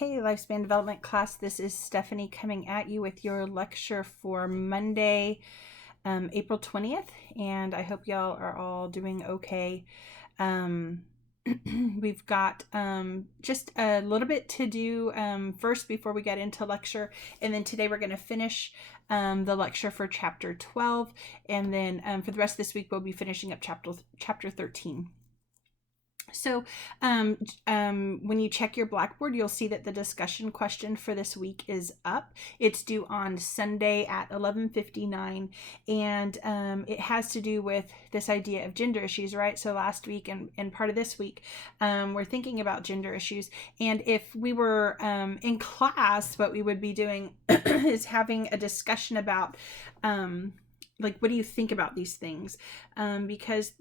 Hey, Lifespan Development class, this is Stephanie coming at you with your lecture for Monday, April 20th, and I hope y'all are all doing okay. We've got just a little bit to do first before we get into lecture, and then today we're going to finish the lecture for chapter 12, and then for the rest of this week we'll be finishing up chapter 13. So when you check your Blackboard, you'll see that the discussion question for this week is up. It's due on Sunday at 11:59, and it has to do with this idea of gender issues, right? So last week and part of this week, we're thinking about gender issues. And if we were in class, what we would be doing is having a discussion about like, what do you think about these things? Because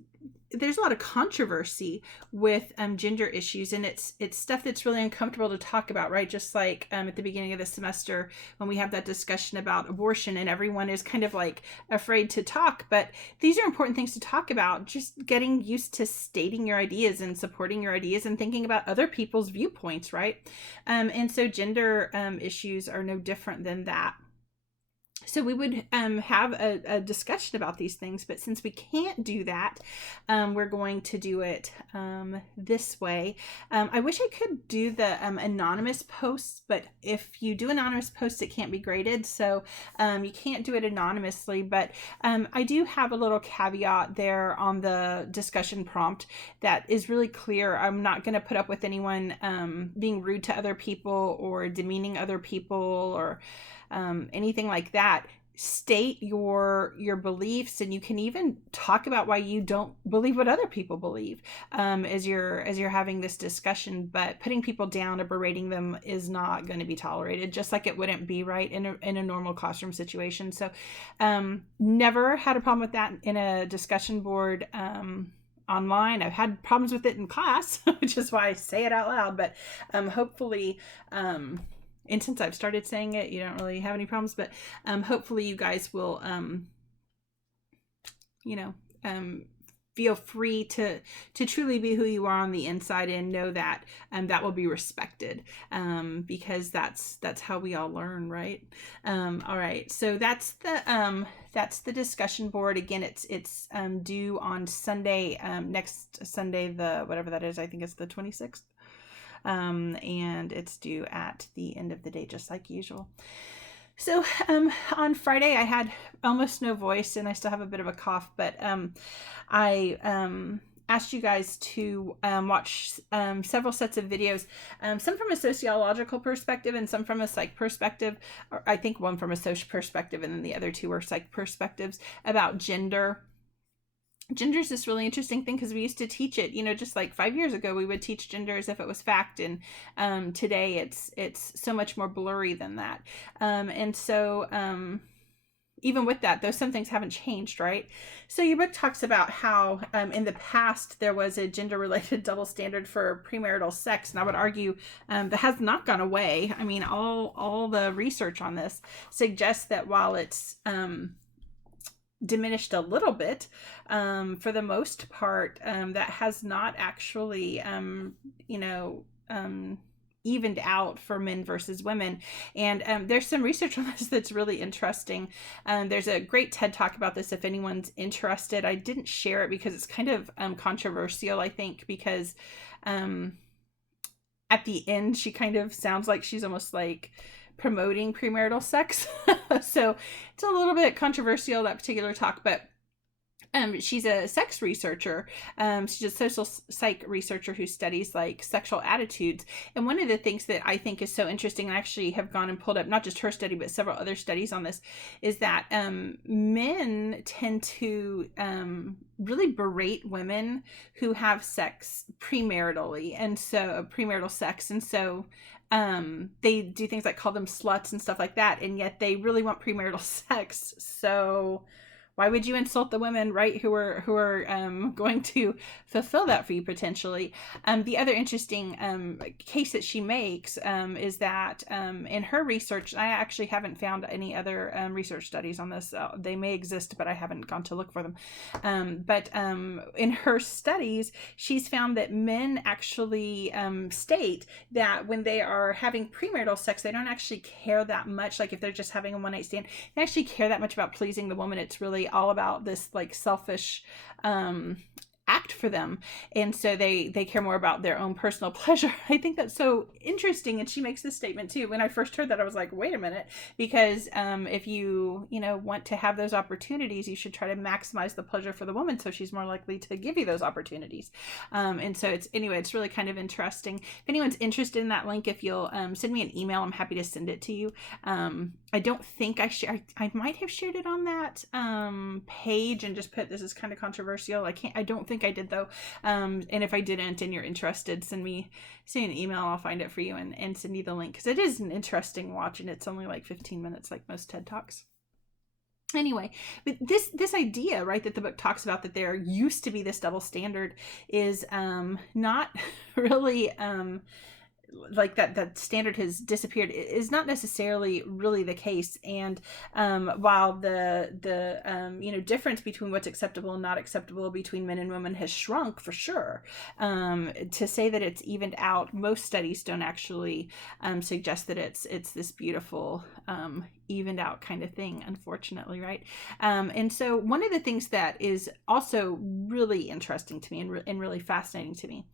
there's a lot of controversy with gender issues, and it's stuff that's really uncomfortable to talk about, right? Just like at the beginning of the semester when we have that discussion about abortion, and everyone is kind of like afraid to talk, but these are important things to talk about. Just getting used to stating your ideas and supporting your ideas and thinking about other people's viewpoints, right? And so gender issues are no different than that. So we would have a discussion about these things, but since we can't do that, we're going to do it this way. I wish I could do the anonymous posts, but if you do anonymous posts, it can't be graded, so you can't do it anonymously. But I do have a little caveat there on the discussion prompt that is really clear. I'm not going to put up with anyone being rude to other people or demeaning other people or anything like that. State your beliefs, and you can even talk about why you don't believe what other people believe as you're having this discussion. But putting people down or berating them is not going to be tolerated, just like it wouldn't be, right, in a normal classroom situation. So never had a problem with that in a discussion board online. I've had problems with it in class, which is why I say it out loud, but hopefully and since I've started saying it, you don't really have any problems, but hopefully you guys will, feel free to truly be who you are on the inside, and know that that will be respected, because that's how we all learn, right? All right, so that's the discussion board. Again, it's due on Sunday, next Sunday, the whatever that is. I think it's the 26th. And it's due at the end of the day, just like usual. So on Friday I had almost no voice, and I still have a bit of a cough, but I asked you guys to watch several sets of videos, some from a sociological perspective and some from a psych perspective, or I think one from a social perspective, and then the other two were psych perspectives, about gender. Gender is this really interesting thing, because we used to teach it, just like 5 years ago, we would teach gender as if it was fact. And today it's so much more blurry than that. And so even with that, though, some things haven't changed, right? So your book talks about how in the past there was a gender-related double standard for premarital sex, and I would argue that has not gone away. I mean, all the research on this suggests that while it's diminished a little bit, for the most part, that has not actually evened out for men versus women. And there's some research on this that's really interesting. There's a great TED Talk about this if anyone's interested. I didn't share it because it's kind of controversial, I think, because at the end she kind of sounds like she's almost like promoting premarital sex. So it's a little bit controversial, that particular talk, but she's a sex researcher. She's a social psych researcher who studies like sexual attitudes. And one of the things that I think is so interesting, and I actually have gone and pulled up not just her study, but several other studies on this, is that men tend to really berate women who have sex premaritally, and so premarital sex. And so they do things like call them sluts and stuff like that, and yet they really want premarital sex. So why would you insult the women, right, who are going to fulfill that for you potentially? The other interesting case that she makes is that in her research, I actually haven't found any other research studies on this. They may exist, but I haven't gone to look for them. But in her studies, she's found that men actually state that when they are having premarital sex, they don't actually care that much. Like if they're just having a one night stand, they actually care that much about pleasing the woman. It's really all about this like selfish act for them, and so they care more about their own personal pleasure. I think that's so interesting, and she makes this statement too. When I first heard that, I was like, wait a minute, because if you want to have those opportunities, you should try to maximize the pleasure for the woman, so she's more likely to give you those opportunities. And so it's really kind of interesting. If anyone's interested in that link, if you'll send me an email, I'm happy to send it to you. I don't think I might have shared it on that page and just put, this is kind of controversial. I don't think I did though. And if I didn't and you're interested, send me an email. I'll find it for you and send you the link, because it is an interesting watch, and it's only like 15 minutes like most TED Talks. Anyway, but this idea, right, that the book talks about, that there used to be this double standard, is not really like that standard has disappeared, is not necessarily really the case. And while the difference between what's acceptable and not acceptable between men and women has shrunk for sure, to say that it's evened out, most studies don't actually suggest that it's this beautiful evened out kind of thing, unfortunately, right? And so one of the things that is also really interesting to me and really fascinating to me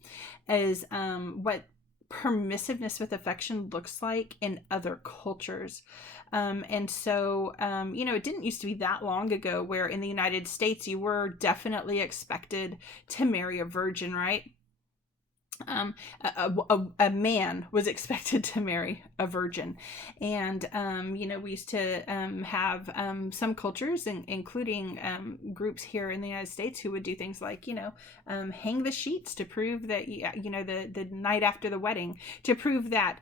is what permissiveness with affection looks like in other cultures. And so, it didn't used to be that long ago where in the United States you were definitely expected to marry a virgin, right? A man was expected to marry a virgin. And we used to have some cultures, including groups here in the United States, who would do things like hang the sheets to prove that the night after the wedding, to prove that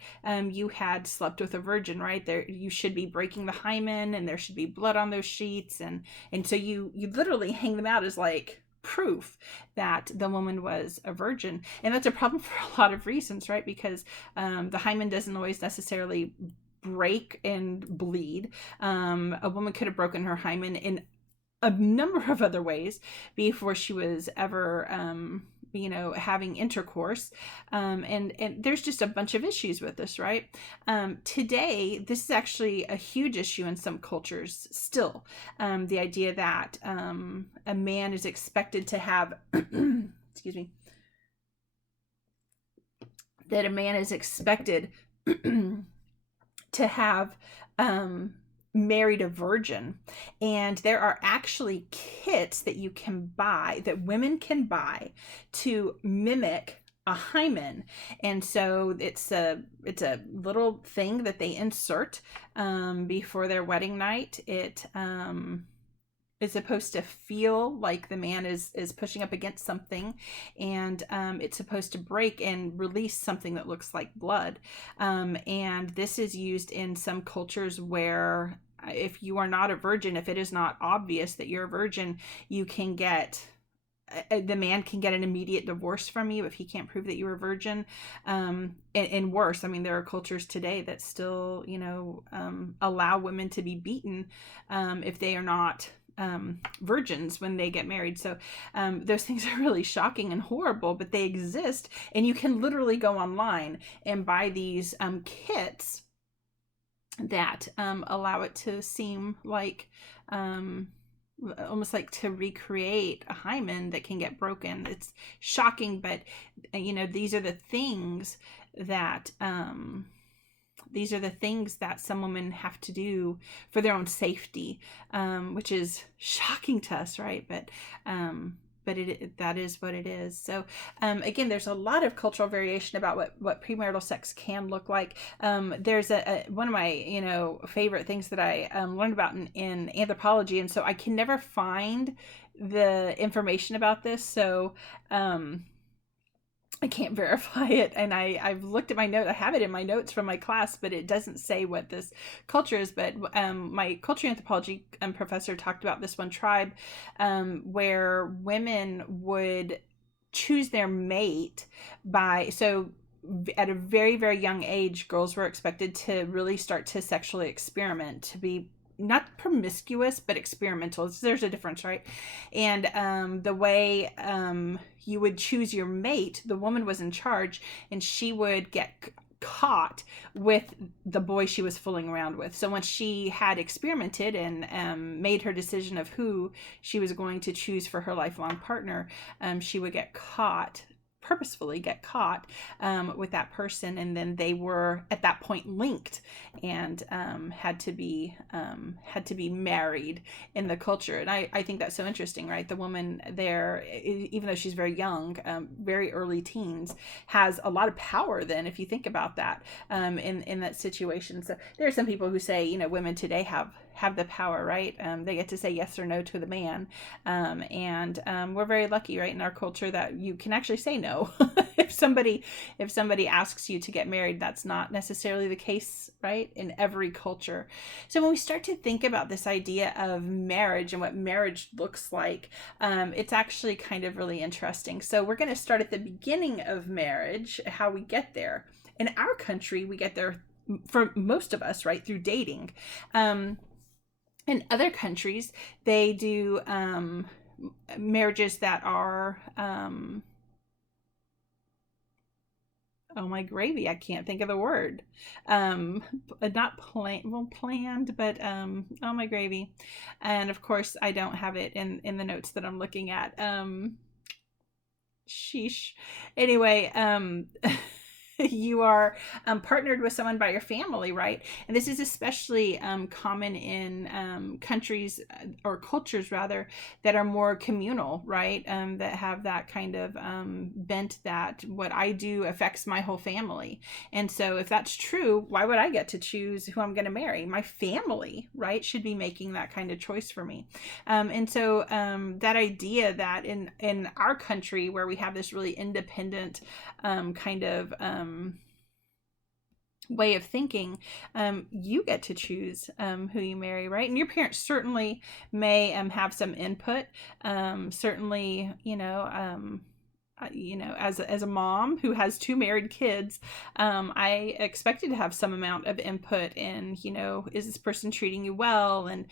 you had slept with a virgin, right? There you should be breaking the hymen, and there should be blood on those sheets, and so you literally hang them out as like proof that the woman was a virgin. And that's a problem for a lot of reasons, right? Because the hymen doesn't always necessarily break and bleed. A woman could have broken her hymen in a number of other ways before she was ever having intercourse. And there's just a bunch of issues with this, right? Today, this is actually a huge issue in some cultures still. The idea that a man is expected to have, excuse me, that a man is expected to have married a virgin. And there are actually kits that you can buy, that women can buy, to mimic a hymen. And so it's a little thing that they insert before their wedding night. It is supposed to feel like the man is pushing up against something, and it's supposed to break and release something that looks like blood. And this is used in some cultures where if you are not a virgin, if it is not obvious that you're a virgin, you can get, the man can get an immediate divorce from you if he can't prove that you were a virgin. And worse, I mean, there are cultures today that still, allow women to be beaten if they are not virgins when they get married. So those things are really shocking and horrible, but they exist, and you can literally go online and buy these kits that allow it to seem like almost like to recreate a hymen that can get broken. It's shocking, but these are the things that some women have to do for their own safety, which is shocking to us, right? But that is what it is. So again, there's a lot of cultural variation about what premarital sex can look like. There's one of my favorite things that I learned about in anthropology, and so I can never find the information about this. So I can't verify it, and I've looked at my note. I have it in my notes from my class, but it doesn't say what this culture is. But my culture anthropology professor talked about this one tribe where women would choose their mate by at a very, very young age, girls were expected to really start to sexually experiment, to be not promiscuous but experimental. There's a difference, right? And the way you would choose your mate, the woman was in charge, and she would get caught with the boy she was fooling around with. So once she had experimented and made her decision of who she was going to choose for her lifelong partner, she would purposefully get caught with that person, and then they were at that point linked and had to be married in the culture. And I think that's so interesting, right? The woman there, even though she's very young, very early teens, has a lot of power then, if you think about that, in that situation. So there are some people who say, women today have the power, right? They get to say yes or no to the man. And we're very lucky, right, in our culture that you can actually say no. if somebody asks you to get married. That's not necessarily the case, right, in every culture. So when we start to think about this idea of marriage and what marriage looks like, it's actually kind of really interesting. So we're going to start at the beginning of marriage, how we get there. In our country, we get there, for most of us, right, through dating. In other countries, they do marriages that are, oh my gravy, I can't think of the word. Not planned, but oh my gravy. And of course, I don't have it in the notes that I'm looking at. Sheesh. Anyway, you are partnered with someone by your family, right? And this is especially common in countries or cultures, rather, that are more communal, right? That have that kind of bent that what I do affects my whole family. And so if that's true, why would I get to choose who I'm going to marry? My family, right, should be making that kind of choice for me. And so that idea that in our country, where we have this really independent kind of way of thinking, you get to choose who you marry, right? And your parents certainly may have some input. Certainly, as a mom who has 2 married kids, I expected to have some amount of input in, is this person treating you well, and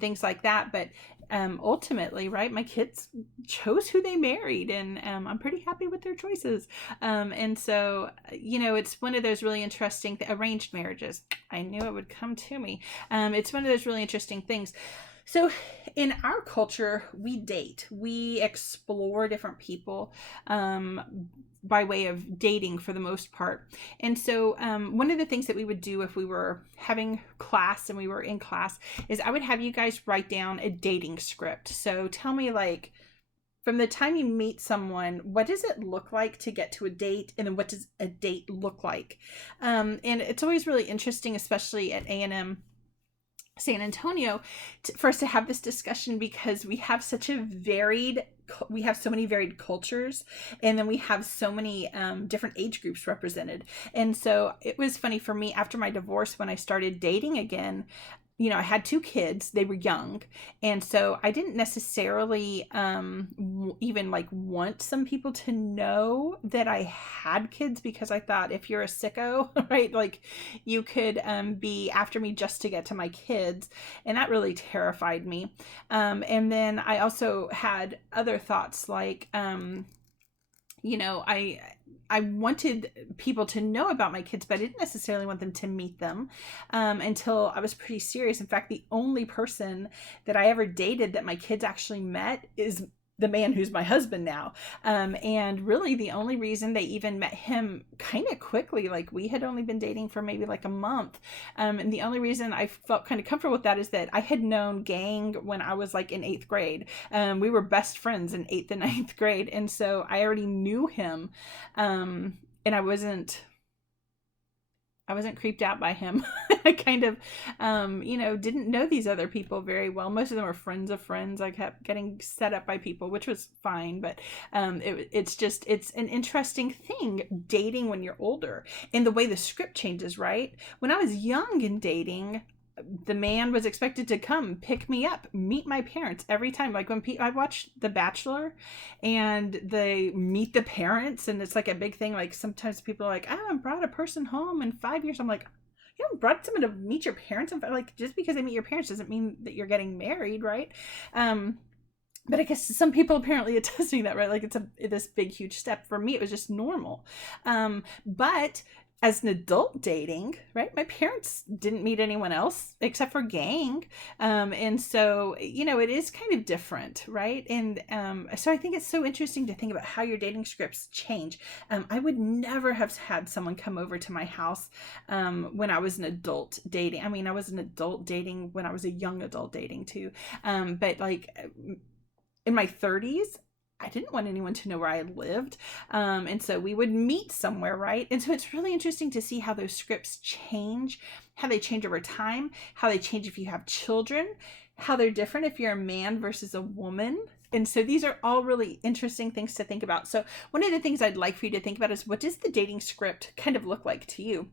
things like that. But ultimately, right, my kids chose who they married, and I'm pretty happy with their choices. And so, it's one of those really interesting arranged marriages. I knew it would come to me. It's one of those really interesting things. So in our culture, we date, we explore different people by way of dating for the most part. And so one of the things that we would do if we were having class and we were in class is I would have you guys write down a dating script. So tell me, like, from the time you meet someone, what does it look like to get to a date? And then what does a date look like? And it's always really interesting, especially at A&M San Antonio, for us to have this discussion, because we have so many varied cultures, and then we have so many different age groups represented. And so it was funny for me after my divorce, when I started dating again. I had 2 kids, they were young. And so I didn't necessarily even want some people to know that I had kids, because I thought, if you're a sicko, right, like, you could be after me just to get to my kids. And that really terrified me. And then I also had other thoughts, like, I wanted people to know about my kids, but I didn't necessarily want them to meet them until I was pretty serious. In fact, the only person that I ever dated that my kids actually met is the man who's my husband now. And really the only reason they even met him kind of quickly, like, we had only been dating for maybe like a month. And the only reason I felt kind of comfortable with that is that I had known Gang when I was like in 8th grade. We were best friends in 8th and 9th grade. And so I already knew him. And I I wasn't creeped out by him. I kind of, didn't know these other people very well. Most of them were friends of friends. I kept getting set up by people, which was fine. But it's an interesting thing, dating when you're older, and the way the script changes, right? When I was young and dating, the man was expected to come pick me up, meet my parents every time. Like when I watched The Bachelor and they meet the parents, and it's like a big thing. Like sometimes people are like, I haven't brought a person home in 5 years. I'm like, you haven't brought someone to meet your parents? Like, just because they meet your parents doesn't mean that you're getting married, right? But I guess some people apparently it does mean that, right? Like it's this big, huge step. For me, it was just normal. But as an adult dating, right, my parents didn't meet anyone else except for gang. And so, it is kind of different, right? And so I think it's so interesting to think about how your dating scripts change. I would never have had someone come over to my house when I was an adult dating. I mean, I was an adult dating when I was a young adult dating too. But like in my 30s, I didn't want anyone to know where I lived. And so we would meet somewhere, right? And so it's really interesting to see how those scripts change, how they change over time, how they change if you have children, how they're different if you're a man versus a woman. And so these are all really interesting things to think about. So one of the things I'd like for you to think about is, what does the dating script kind of look like to you?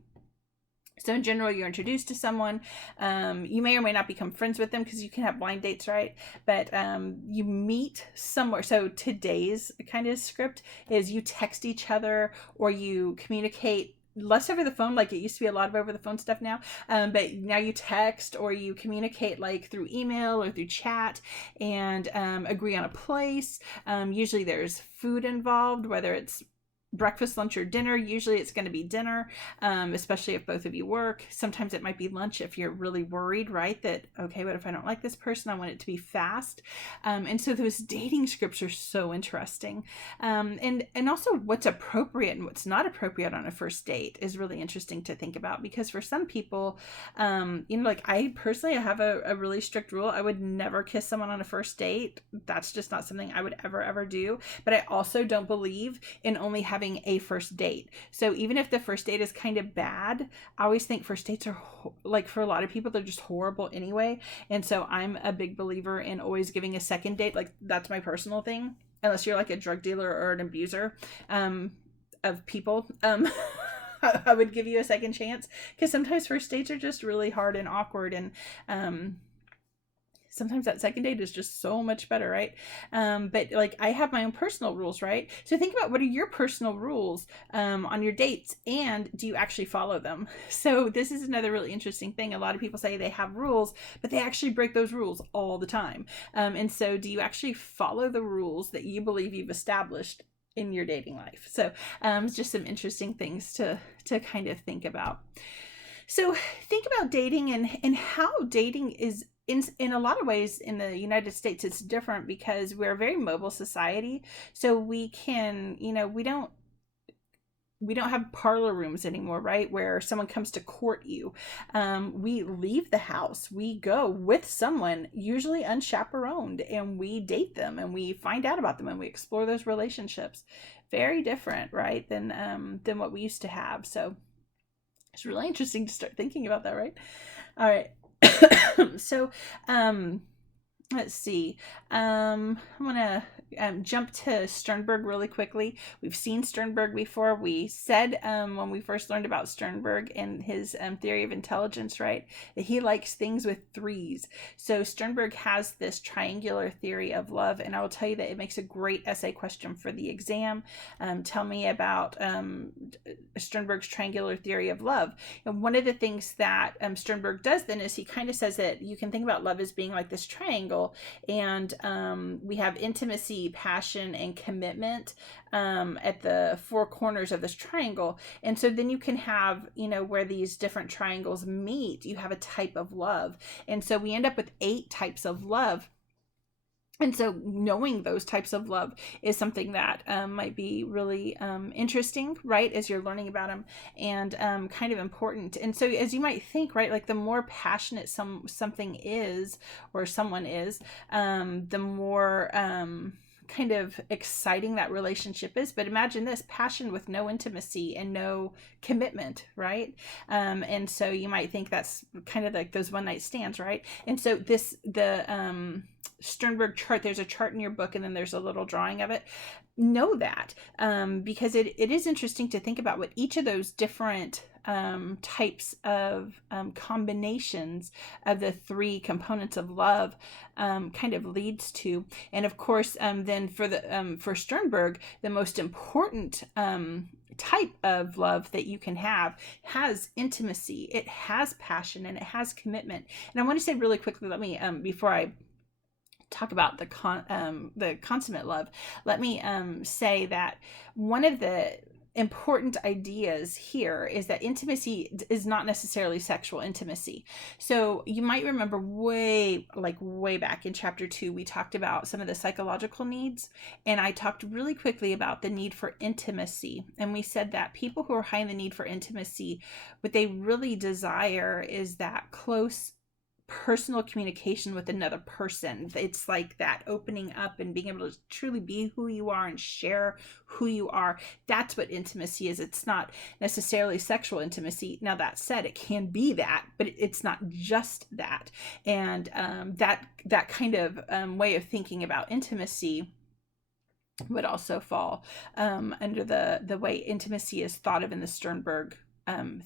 So in general, you're introduced to someone. You may or may not become friends with them because you can have blind dates, right? But you meet somewhere. So today's kind of script is you text each other or you communicate less over the phone. Like it used to be a lot of over the phone stuff now. But now you text or you communicate like through email or through chat and agree on a place. Usually there's food involved, whether it's breakfast, lunch, or dinner. Usually it's going to be dinner, especially if both of you work. Sometimes it might be lunch if you're really worried, right? That, okay, what if I don't like this person? I want it to be fast. And so those dating scripts are so interesting. And also what's appropriate and what's not appropriate on a first date is really interesting to think about, because for some people, like I personally have a really strict rule. I would never kiss someone on a first date. That's just not something I would ever do. But I also don't believe in only having a first date. So even if the first date is kind of bad, I always think first dates are like, for a lot of people, they're just horrible anyway. And so I'm a big believer in always giving a second date. Like that's my personal thing, unless you're like a drug dealer or an abuser of people. I would give you a second chance, because sometimes first dates are just really hard and awkward, and sometimes that second date is just so much better, right? But like I have my own personal rules, right? So think about, what are your personal rules on your dates, and do you actually follow them? So this is another really interesting thing. A lot of people say they have rules, but they actually break those rules all the time. And so do you actually follow the rules that you believe you've established in your dating life? So it's just some interesting things to kind of think about. So think about dating and how dating is in a lot of ways in the United States. It's different because we're a very mobile society. So we can, we don't have parlor rooms anymore, right? Where someone comes to court you. We leave the house. We go with someone, usually unchaperoned, and we date them and we find out about them and we explore those relationships. Very different, right? Than what we used to have. So it's really interesting to start thinking about that, right? All right. So, let's see. I'm gonna jump to Sternberg really quickly. We've seen Sternberg before. We said when we first learned about Sternberg and his theory of intelligence, right, that he likes things with threes. So Sternberg has this triangular theory of love, and I will tell you that it makes a great essay question for the exam. Tell me about Sternberg's triangular theory of love. And one of the things that Sternberg does then is he kind of says that you can think about love as being like this triangle, and we have intimacy, passion, and commitment at the four corners of this triangle. And so then you can have, where these different triangles meet, you have a type of love. And so we end up with 8 types of love. And so knowing those types of love is something that might be really interesting, right, as you're learning about them, and kind of important. And so as you might think, right, like the more passionate something is or someone is, the more kind of exciting that relationship is. But imagine this: passion with no intimacy and no commitment, right? And so you might think that's kind of like those one night stands, right? And so the Sternberg chart, there's a chart in your book, and then there's a little drawing of it. Know that, because it is interesting to think about what each of those different types of combinations of the three components of love kind of leads to. And of course, then for Sternberg, the most important type of love that you can have has intimacy, it has passion, and it has commitment. And I want to say really quickly, let me before I talk about the consummate love, let me say that one of the important ideas here is that intimacy is not necessarily sexual intimacy. So you might remember way back in chapter 2, we talked about some of the psychological needs, and I talked really quickly about the need for intimacy. And we said that people who are high in the need for intimacy, what they really desire is that close personal communication with another person. It's like that opening up and being able to truly be who you are and share who you are. That's what intimacy is. It's not necessarily sexual intimacy. Now, that said, it can be that, but it's not just that. And that kind of way of thinking about intimacy would also fall under the way intimacy is thought of in the Sternberg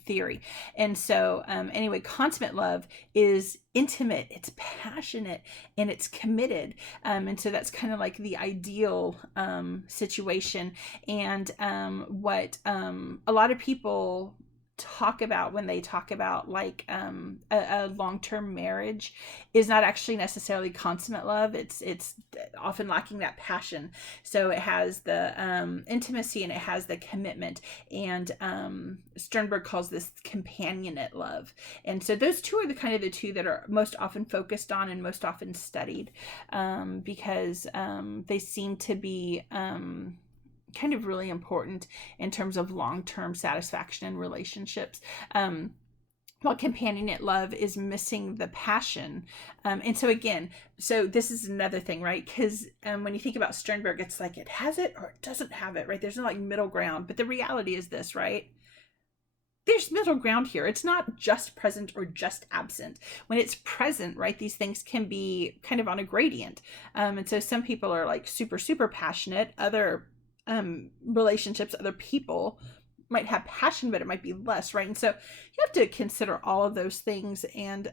theory. And so anyway, consummate love is intimate, it's passionate, and it's committed. And so that's kind of like the ideal situation. And what a lot of people talk about when they talk about like a long-term marriage is not actually necessarily consummate love. It's often lacking that passion. So it has the intimacy and it has the commitment, and Sternberg calls this companionate love. And so those two are the two that are most often focused on and most often studied, because they seem to be kind of really important in terms of long-term satisfaction in relationships. While companionate love is missing the passion. And so again, so this is another thing, right? Because when you think about Sternberg, it's like it has it or it doesn't have it, right? There's no like middle ground. But the reality is this, right? There's middle ground here. It's not just present or just absent. When it's present, right, these things can be kind of on a gradient. And so some people are like super, super passionate. Other relationships, other people might have passion, but it might be less, right? And so you have to consider all of those things. And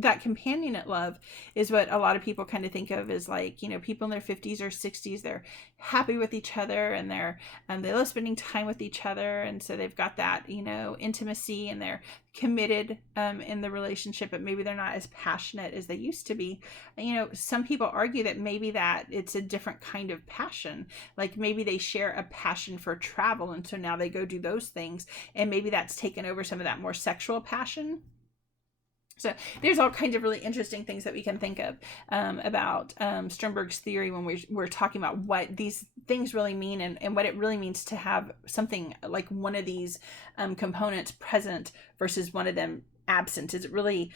that companionate love is what a lot of people kind of think of as like, you know, people in their 50s or 60s, they're happy with each other and they love spending time with each other. And so they've got that, you know, intimacy, and they're committed in the relationship, but maybe they're not as passionate as they used to be. You know, some people argue that maybe that it's a different kind of passion. Like maybe they share a passion for travel, and so now they go do those things, and maybe that's taken over some of that more sexual passion. So there's all kinds of really interesting things that we can think of about Sternberg's theory when we're talking about what these things really mean, and what it really means to have something like one of these components present versus one of them absent. Is it really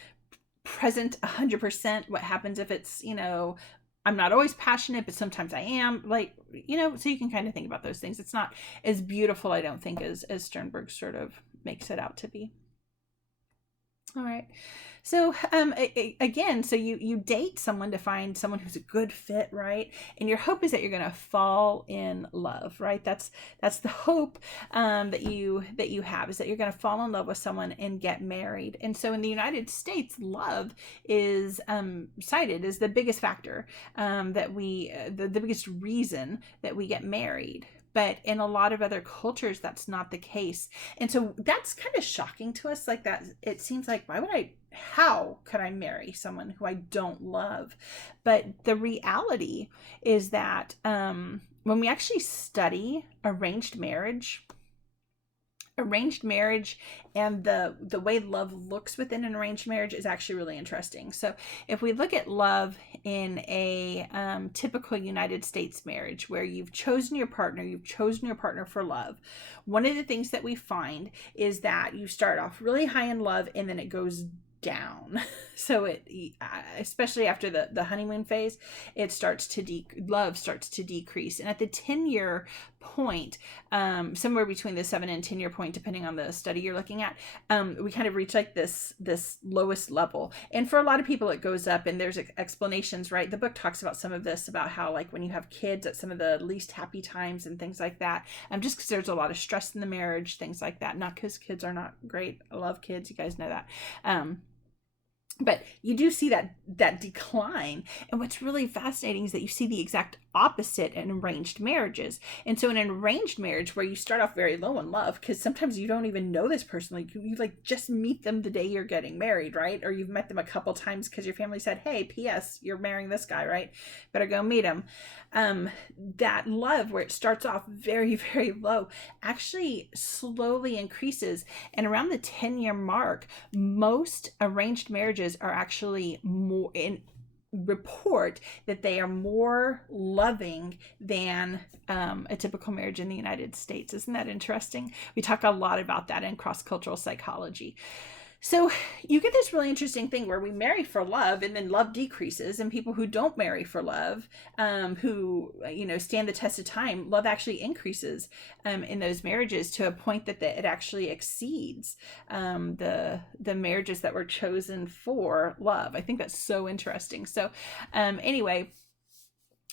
present 100%? What happens if it's, you know, I'm not always passionate, but sometimes I am, like, you know, so you can kind of think about those things. It's not as beautiful, I don't think, as Sternberg sort of makes it out to be. All right. So again, so you date someone to find someone who's a good fit, right? And your hope is that you're going to fall in love, right? That's the hope that you have, is that you're going to fall in love with someone and get married. And so in the United States, love is cited as the biggest factor that we the biggest reason that we get married. But in a lot of other cultures, that's not the case. And so that's kind of shocking to us. Like that, it seems like, how could I marry someone who I don't love? But the reality is that when we actually study arranged marriage and the way love looks within an arranged marriage is actually really interesting. So if we look at love in a typical United States marriage where you've chosen your partner for love, one of the things that we find is that you start off really high in love, and then it goes down. So it, especially after the honeymoon phase, it starts to love starts to decrease. And at the 10-year point, somewhere between the 7 and 10-year point, depending on the study you're looking at, we kind of reach like this lowest level. And for a lot of people, it goes up, and there's explanations, right? The book talks about some of this, about how like when you have kids at some of the least happy times and things like that, just because there's a lot of stress in the marriage, things like that. Not because kids are not great. I love kids. You guys know that. But you do see that decline. And what's really fascinating is that you see the exact opposite in arranged marriages. And so in an arranged marriage, where you start off very low in love, because sometimes you don't even know this person, like you like just meet them the day you're getting married, right? Or you've met them a couple times because your family said, hey, P.S., you're marrying this guy, right? Better go meet him. That love, where it starts off very, very low, actually slowly increases. And around the 10-year mark, most arranged marriages are actually more report that they are more loving than a typical marriage in the United States. Isn't that interesting? We talk a lot about that in cross-cultural psychology. So you get this really interesting thing where we marry for love, and then love decreases, and people who don't marry for love, who, stand the test of time, love actually increases in those marriages to a point that it actually exceeds the marriages that were chosen for love. I think that's so interesting. So anyway,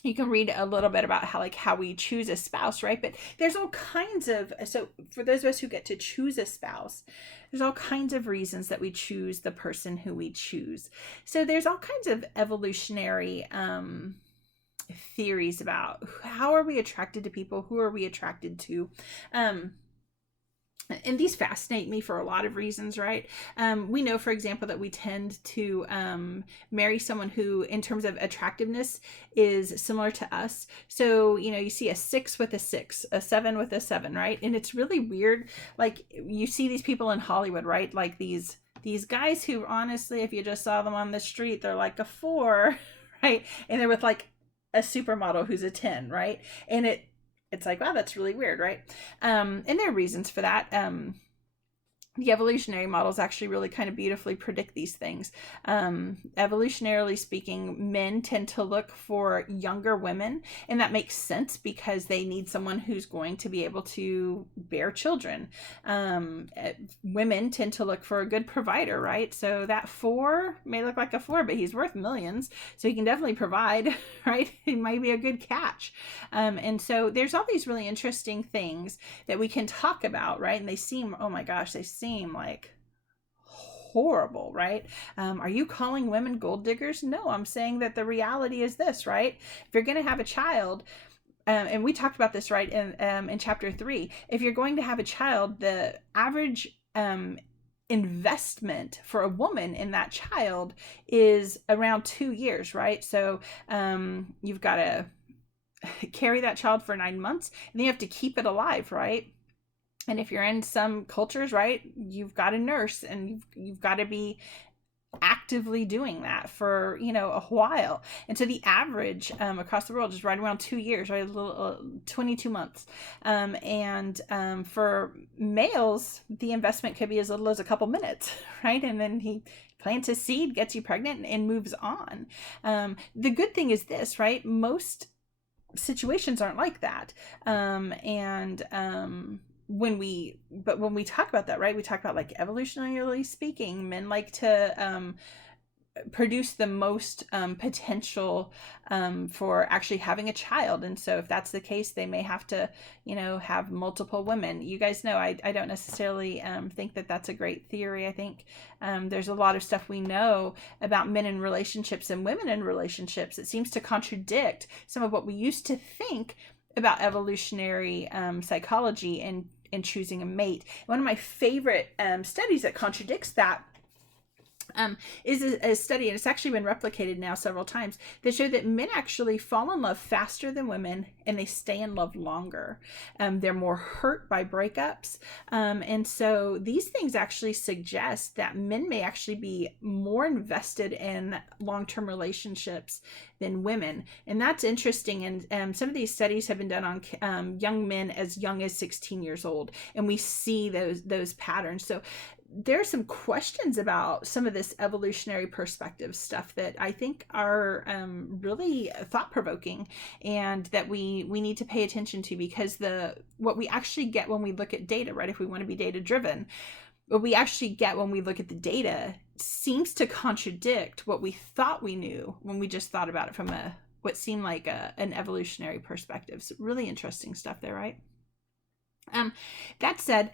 you can read a little bit about how we choose a spouse, right? But there's all kinds of, so for those of us who get to choose a spouse, there's all kinds of reasons that we choose the person who we choose. So there's all kinds of evolutionary theories about how are we attracted to people, who are we attracted to. And these fascinate me for a lot of reasons, right? We know, for example, that we tend to marry someone who, in terms of attractiveness, is similar to us. So, you see a 6 with a 6, a 7 with a 7, right? And it's really weird. Like, you see these people in Hollywood, right? Like these guys who, honestly, if you just saw them on the street, they're like a 4, right? And they're with like a supermodel who's a 10, right? And it's like, wow, that's really weird, right? And there are reasons for that. The evolutionary models actually really kind of beautifully predict these things. Evolutionarily speaking, men tend to look for younger women, and that makes sense because they need someone who's going to be able to bear children. Women tend to look for a good provider, right? So that 4 may look like a 4, but he's worth millions, so he can definitely provide, right? He might be a good catch. And so there's all these really interesting things that we can talk about, right? And they seem, oh my gosh, they seem like horrible, right? Are you calling women gold diggers? No, I'm saying that the reality is this, right? If you're going to have a child, and we talked about this, right, in chapter 3, if you're going to have a child, the average investment for a woman in that child is around 2 years, right? So you've got to carry that child for 9 months, and then you have to keep it alive, right? And if you're in some cultures, right, you've got a nurse, and you've got to be actively doing that for, a while. And so the average across the world is right around 2 years, right? 22 months. For males, the investment could be as little as a couple minutes, right? And then he plants a seed, gets you pregnant, and moves on. The good thing is this, right? Most situations aren't like that. When we talk about that, right, we talk about, like, evolutionarily speaking, men like to produce the most potential for actually having a child. And so if that's the case, they may have to, have multiple women. You guys know, I don't necessarily think that that's a great theory. I think there's a lot of stuff we know about men in relationships and women in relationships that seems to contradict some of what we used to think about evolutionary psychology and choosing a mate. One of my favorite studies that contradicts that is a study, and it's actually been replicated now several times, that show that men actually fall in love faster than women, and they stay in love longer. They're more hurt by breakups. And so these things actually suggest that men may actually be more invested in long-term relationships than women. And that's interesting. And some of these studies have been done on young men as young as 16 years old. And we see those patterns. So there's some questions about some of this evolutionary perspective stuff that I think are really thought-provoking, and that we need to pay attention to, because what we actually get when we look at data, right, if we want to be data driven, what we actually get when we look at the data seems to contradict what we thought we knew when we just thought about it from what seemed like an evolutionary perspective. So really interesting stuff there, right? That said,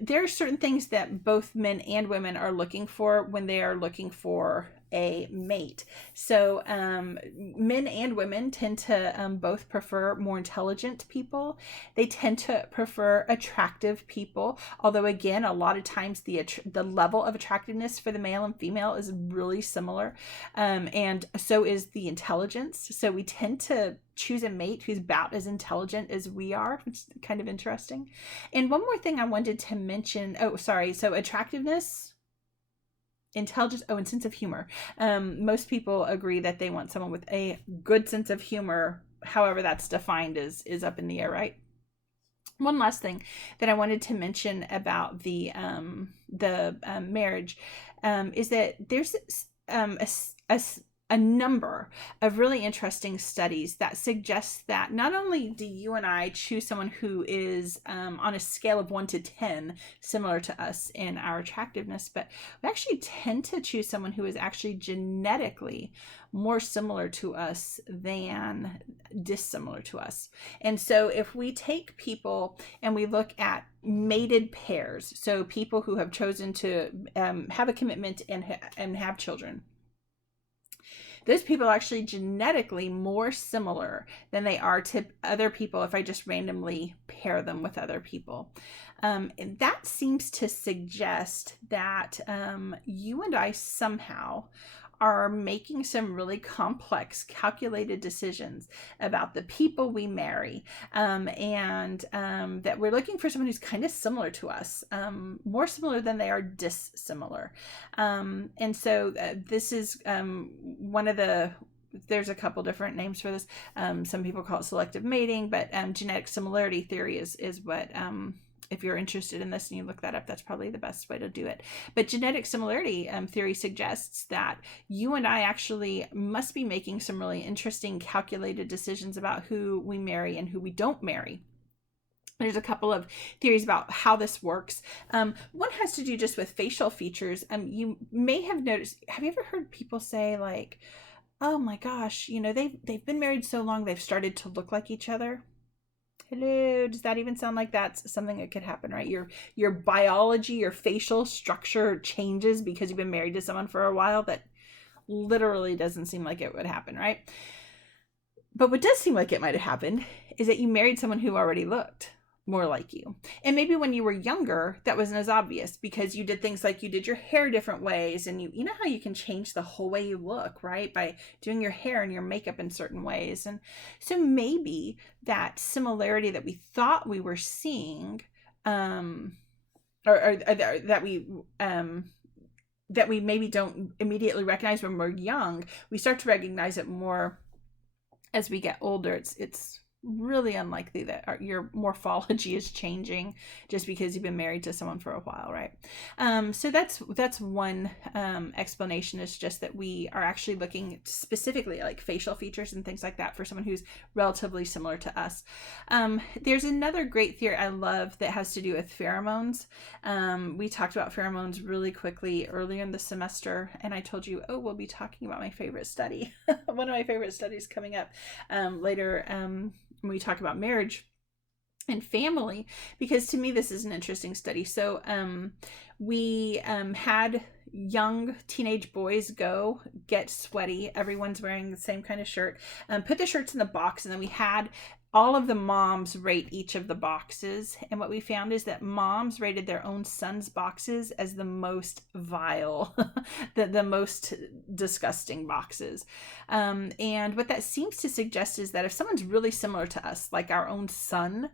there are certain things that both men and women are looking for when they are looking for a mate. So men and women tend to both prefer more intelligent people. They tend to prefer attractive people, although again, a lot of times the level of attractiveness for the male and female is really similar, and so is the intelligence. So we tend to choose a mate who's about as intelligent as we are, which is kind of interesting. And one more thing I wanted to mention, so attractiveness, intelligence, and sense of humor. Most people agree that they want someone with a good sense of humor. However that's defined is up in the air, right? One last thing that I wanted to mention about the marriage is that there's a number of really interesting studies that suggest that not only do you and I choose someone who is on a scale of 1 to 10 similar to us in our attractiveness, but we actually tend to choose someone who is actually genetically more similar to us than dissimilar to us. And so if we take people and we look at mated pairs, so people who have chosen to have a commitment and have children, those people are actually genetically more similar than they are to other people if I just randomly pair them with other people. And that seems to suggest that you and I somehow are making some really complex, calculated decisions about the people we marry, and that we're looking for someone who's kind of similar to us, more similar than they are dissimilar. And so this is one of there's a couple different names for this. Some people call it selective mating, but genetic similarity theory is what, if you're interested in this and you look that up, that's probably the best way to do it. But genetic similarity theory suggests that you and I actually must be making some really interesting calculated decisions about who we marry and who we don't marry. There's a couple of theories about how this works. One has to do just with facial features. You may have noticed, have you ever heard people say like, oh my gosh, they've been married so long they've started to look like each other? Hello, does that even sound like that's something that could happen, right? Your biology, your facial structure changes because you've been married to someone for a while. That literally doesn't seem like it would happen, right? But what does seem like it might have happened is that you married someone who already looked more like you. And maybe when you were younger, that wasn't as obvious because you did things like you did your hair different ways, and you know how you can change the whole way you look, right? By doing your hair and your makeup in certain ways. And so maybe that similarity that we thought we were seeing, or that we maybe don't immediately recognize when we're young, we start to recognize it more as we get older. It's really unlikely that your morphology is changing just because you've been married to someone for a while, right? So that's one explanation, is just that we are actually looking specifically at like facial features and things like that for someone who's relatively similar to us. There's another great theory I love that has to do with pheromones. We talked about pheromones really quickly earlier in the semester, and I told you, we'll be talking about my favorite study. One of my favorite studies coming up later when we talk about marriage and family, because to me this is an interesting study. So we had young teenage boys get sweaty. Everyone's wearing the same kind of shirt, put the shirts in the box, and then we had all of the moms rate each of the boxes. And what we found is that moms rated their own sons' boxes as the most vile, the most disgusting boxes. And what that seems to suggest is that if someone's really similar to us, like our own son,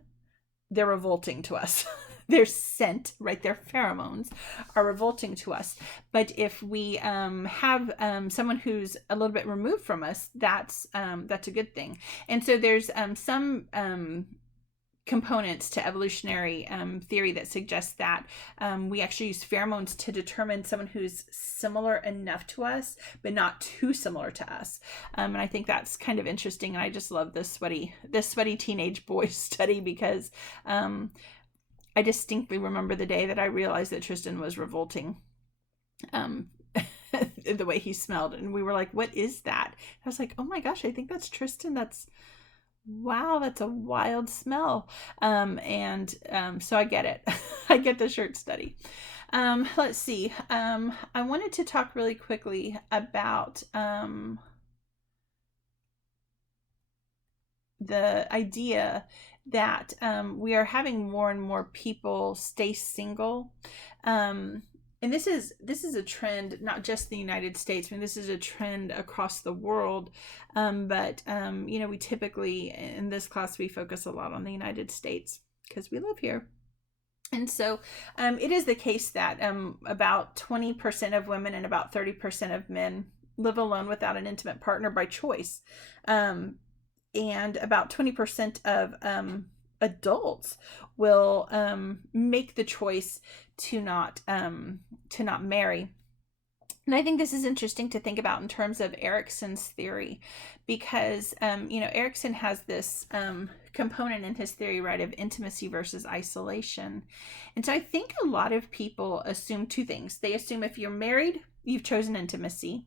they're revolting to us. Their scent, right, their pheromones are revolting to us. But if we have someone who's a little bit removed from us, that's a good thing. And so there's some components to evolutionary theory that suggests that we actually use pheromones to determine someone who's similar enough to us, but not too similar to us. And I think that's kind of interesting. And I just love this sweaty teenage boy study because I distinctly remember the day that I realized that Tristan was revolting. The way he smelled, and we were like, what is that? I was like, oh my gosh, I think that's Tristan. Wow, that's a wild smell. So I get it. I get the shirt study. Let's see. I wanted to talk really quickly about the idea that we are having more and more people stay single. And this is a trend, not just the United States. I mean, this is a trend across the world. But we typically, in this class, we focus a lot on the United States because we live here. And so it is the case that about 20% of women and about 30% of men live alone without an intimate partner by choice. And about 20% of adults will make the choice to not marry. And I think this is interesting to think about in terms of Erikson's theory, because Erikson has this component in his theory, right, of intimacy versus isolation. And so I think a lot of people assume two things. They assume if you're married, you've chosen intimacy.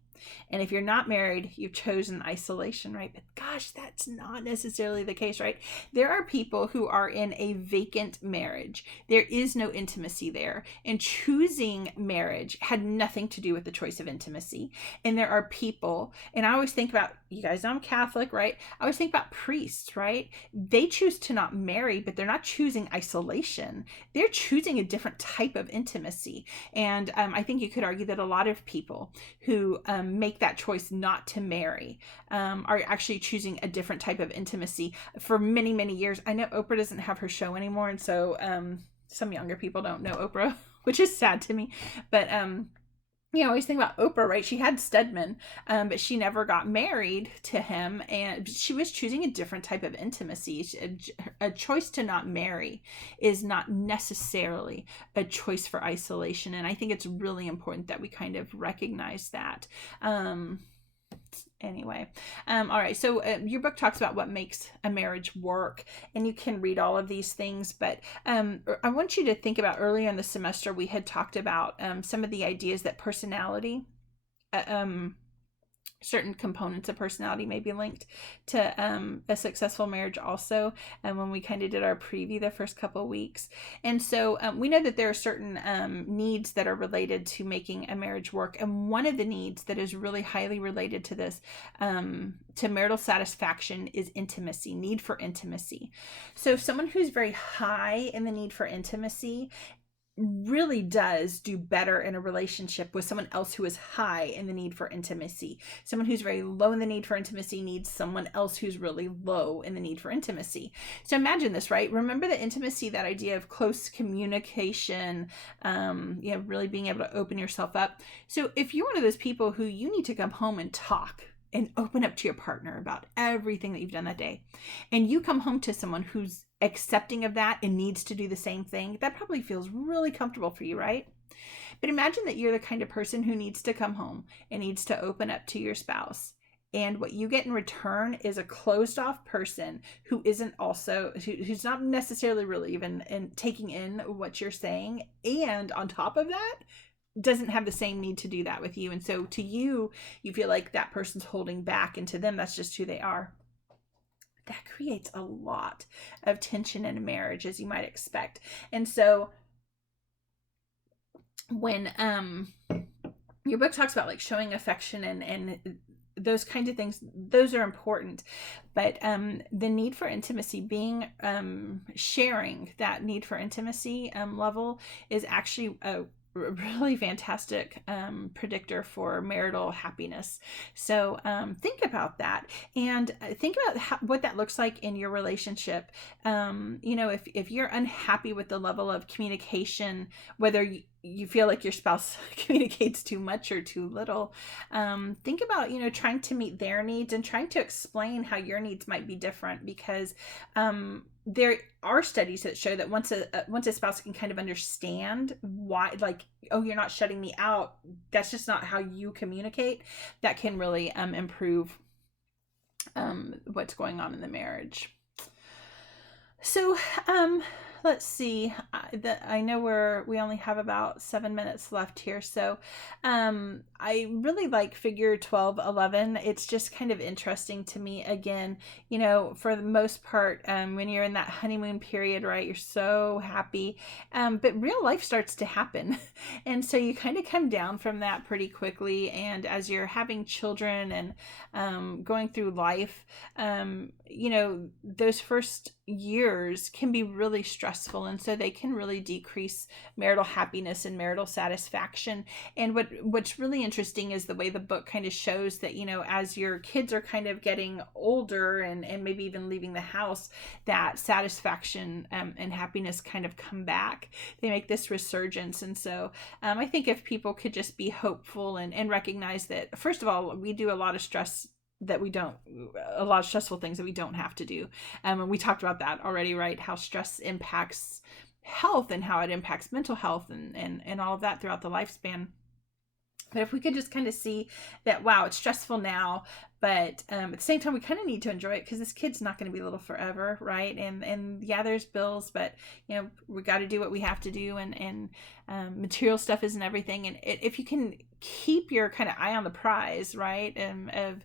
And if you're not married, you've chosen isolation, right? But gosh, that's not necessarily the case, right? There are people who are in a vacant marriage. There is no intimacy there. And choosing marriage had nothing to do with the choice of intimacy. And there are people, and I always think about, you guys know I'm Catholic, right? I always think about priests, right? They choose to not marry, but they're not choosing isolation. They're choosing a different type of intimacy. And I think you could argue that a lot of people who make that choice not to marry are actually choosing a different type of intimacy. For many, many years, I know Oprah doesn't have her show anymore, and so some younger people don't know Oprah, which is sad to me. But I always think about Oprah, right? She had Stedman, but she never got married to him, and she was choosing a different type of intimacy. A choice to not marry is not necessarily a choice for isolation, and I think it's really important that we kind of recognize that. Anyway, all right, so your book talks about what makes a marriage work, and you can read all of these things, but I want you to think about, earlier in the semester we had talked about some of the ideas that personality, certain components of personality may be linked to a successful marriage also, and when we kind of did our preview the first couple of weeks. And so we know that there are certain needs that are related to making a marriage work, and one of the needs that is really highly related to this, to marital satisfaction, is intimacy, need for intimacy. So someone who's very high in the need for intimacy really does do better in a relationship with someone else who is high in the need for intimacy. Someone who's very low in the need for intimacy needs someone else who's really low in the need for intimacy. So imagine this, right? Remember the intimacy, that idea of close communication, really being able to open yourself up. So if you're one of those people who you need to come home and talk and open up to your partner about everything that you've done that day, and you come home to someone who's accepting of that and needs to do the same thing, that probably feels really comfortable for you, right? But imagine that you're the kind of person who needs to come home and needs to open up to your spouse, and what you get in return is a closed off person who isn't also, who's not necessarily really even taking in what you're saying, and on top of that, doesn't have the same need to do that with you. And so to you, you feel like that person's holding back, and to them, that's just who they are. That creates a lot of tension in a marriage, as you might expect. And so when your book talks about like showing affection and those kinds of things, those are important. But the need for intimacy, being sharing that need for intimacy level, is actually a really fantastic predictor for marital happiness. So think about that, and think about what that looks like in your relationship. If you're unhappy with the level of communication, whether you feel like your spouse communicates too much or too little, think about trying to meet their needs and trying to explain how your needs might be different, because there are studies that show that once a spouse can kind of understand why, like, oh, you're not shutting me out, that's just not how you communicate, that can really improve what's going on in the marriage. So, let's see. I know we only have about 7 minutes left here. So, I really like figure 1211. It's just kind of interesting to me. Again, for the most part, when you're in that honeymoon period, right, you're so happy. But real life starts to happen. And so you kind of come down from that pretty quickly. And as you're having children and going through life, those first years can be really stressful, and so they can really decrease marital happiness and marital satisfaction. And what's really interesting is the way the book kind of shows that, as your kids are kind of getting older and maybe even leaving the house, that satisfaction and happiness kind of come back. They make this resurgence. And so I think if people could just be hopeful and recognize that, first of all, we do a lot of stressful things that we don't have to do. And we talked about that already, right? How stress impacts health and how it impacts mental health and all of that throughout the lifespan. But if we could just kind of see that, wow, it's stressful now, but at the same time, we kind of need to enjoy it because this kid's not going to be little forever, right? And yeah, there's bills, but we got to do what we have to do, and material stuff isn't everything. And if you can keep your kind of eye on the prize, right, of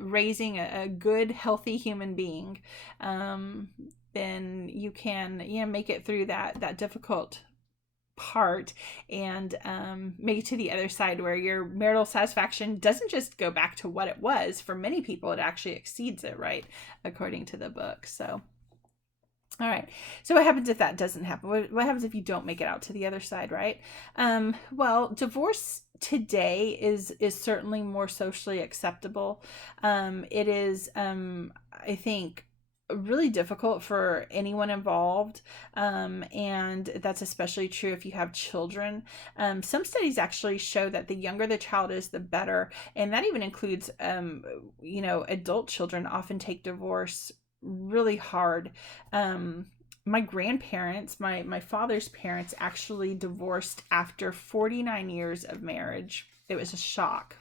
raising a good, healthy human being, then you can make it through that difficult part and make it to the other side where your marital satisfaction doesn't just go back to what it was. For many people, it actually exceeds it, right, according to the book. So all right. So what happens if that doesn't happen? What happens if you don't make it out to the other side, right? Well, divorce today is certainly more socially acceptable. It is, I think, really difficult for anyone involved, and that's especially true if you have children. Some studies actually show that the younger the child is, the better, and that even includes adult children often take divorce really hard. My grandparents, my father's parents, actually divorced after 49 years of marriage. It was a shock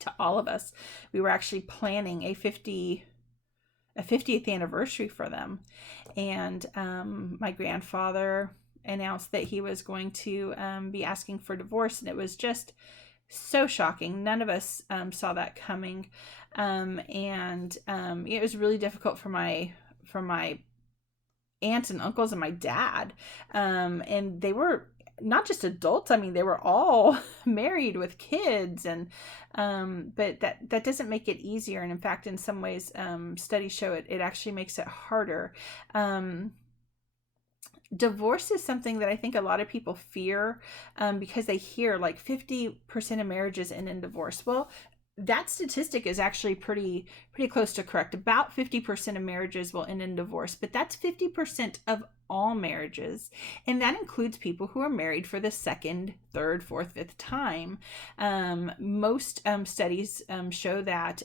to all of us. We were actually planning a 50th anniversary for them, and my grandfather announced that he was going to be asking for divorce, and it was just so shocking. None of us saw that coming, and it was really difficult for my aunts and uncles and my dad, and they were not just adults. I mean, they were all married with kids, and but that doesn't make it easier. And in fact, in some ways, studies show it actually makes it harder. Divorce is something that I think a lot of people fear, because they hear like 50% of marriages end in divorce. Well, that statistic is actually pretty close to correct. About 50% of marriages will end in divorce, but that's 50% of all marriages, and that includes people who are married for the second, third, fourth, fifth time. Most studies show that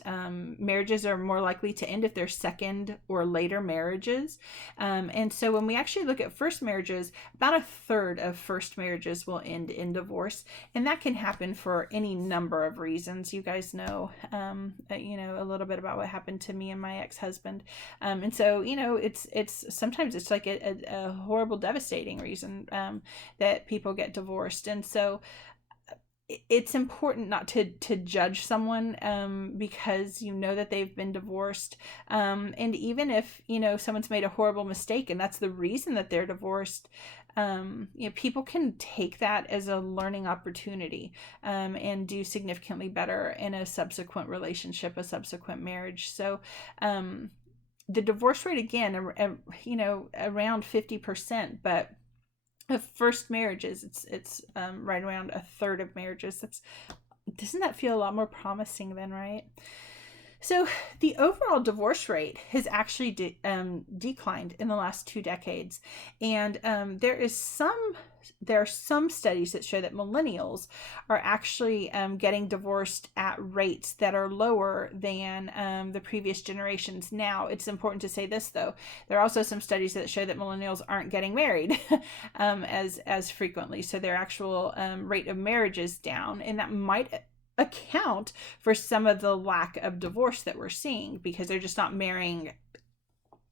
marriages are more likely to end if they're second or later marriages, and so when we actually look at first marriages, about a third of first marriages will end in divorce, and that can happen for any number of reasons. You guys know a little bit about what happened to me and my ex-husband, and so it's sometimes it's like a horrible, devastating reason that people get divorced. And so it's important not to judge someone because that they've been divorced, and even if someone's made a horrible mistake and that's the reason that they're divorced, people can take that as a learning opportunity, and do significantly better in a subsequent relationship, a subsequent marriage. So the divorce rate, again, around 50%, but of first marriages, it's right around a third of marriages. Doesn't that feel a lot more promising then, right? So the overall divorce rate has actually declined in the last 2 decades, and there are some studies that show that millennials are actually getting divorced at rates that are lower than the previous generations. Now, it's important to say this though: there are also some studies that show that millennials aren't getting married as frequently, so their actual rate of marriage is down, and that might account for some of the lack of divorce that we're seeing, because they're just not marrying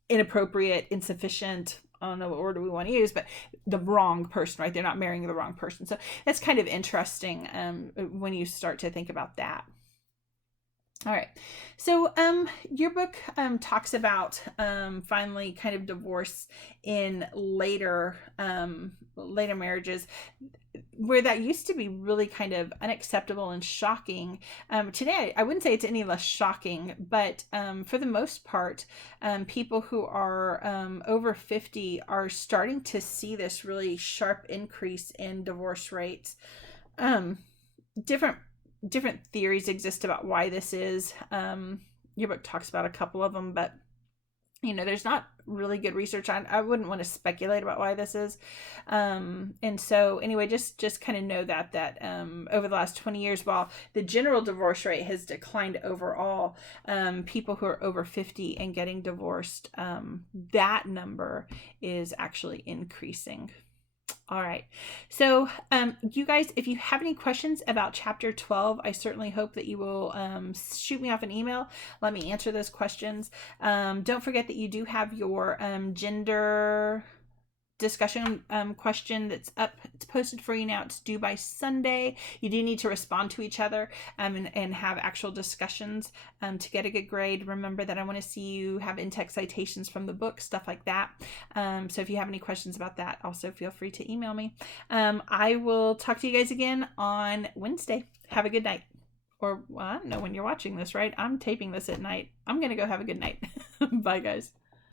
inappropriate, insufficient, I don't know what word we want to use, but the wrong person, right? They're not marrying the wrong person. So that's kind of interesting when you start to think about that. All right. So your book talks about finally kind of divorce in later marriages, where that used to be really kind of unacceptable and shocking. Today, I wouldn't say it's any less shocking, but for the most part, people who are over 50 are starting to see this really sharp increase in divorce rates. Different theories exist about why this is. Your book talks about a couple of them, but there's not really good research on. I wouldn't want to speculate about why this is. And so anyway, just kind of know that over the last 20 years, while the general divorce rate has declined overall, people who are over 50 and getting divorced, that number is actually increasing. All right. So, you guys, if you have any questions about chapter 12, I certainly hope that you will shoot me off an email. Let me answer those questions. Don't forget that you do have your gender discussion question that's up. It's posted for you now. It's due by Sunday. You do need to respond to each other and have actual discussions to get a good grade. Remember that I want to see you have in-text citations from the book, stuff like that. So if you have any questions about that, also feel free to email me. I will talk to you guys again on Wednesday. Have a good night. Or, well, I don't know when you're watching this, right? I'm taping this at night. I'm going to go have a good night. Bye, guys.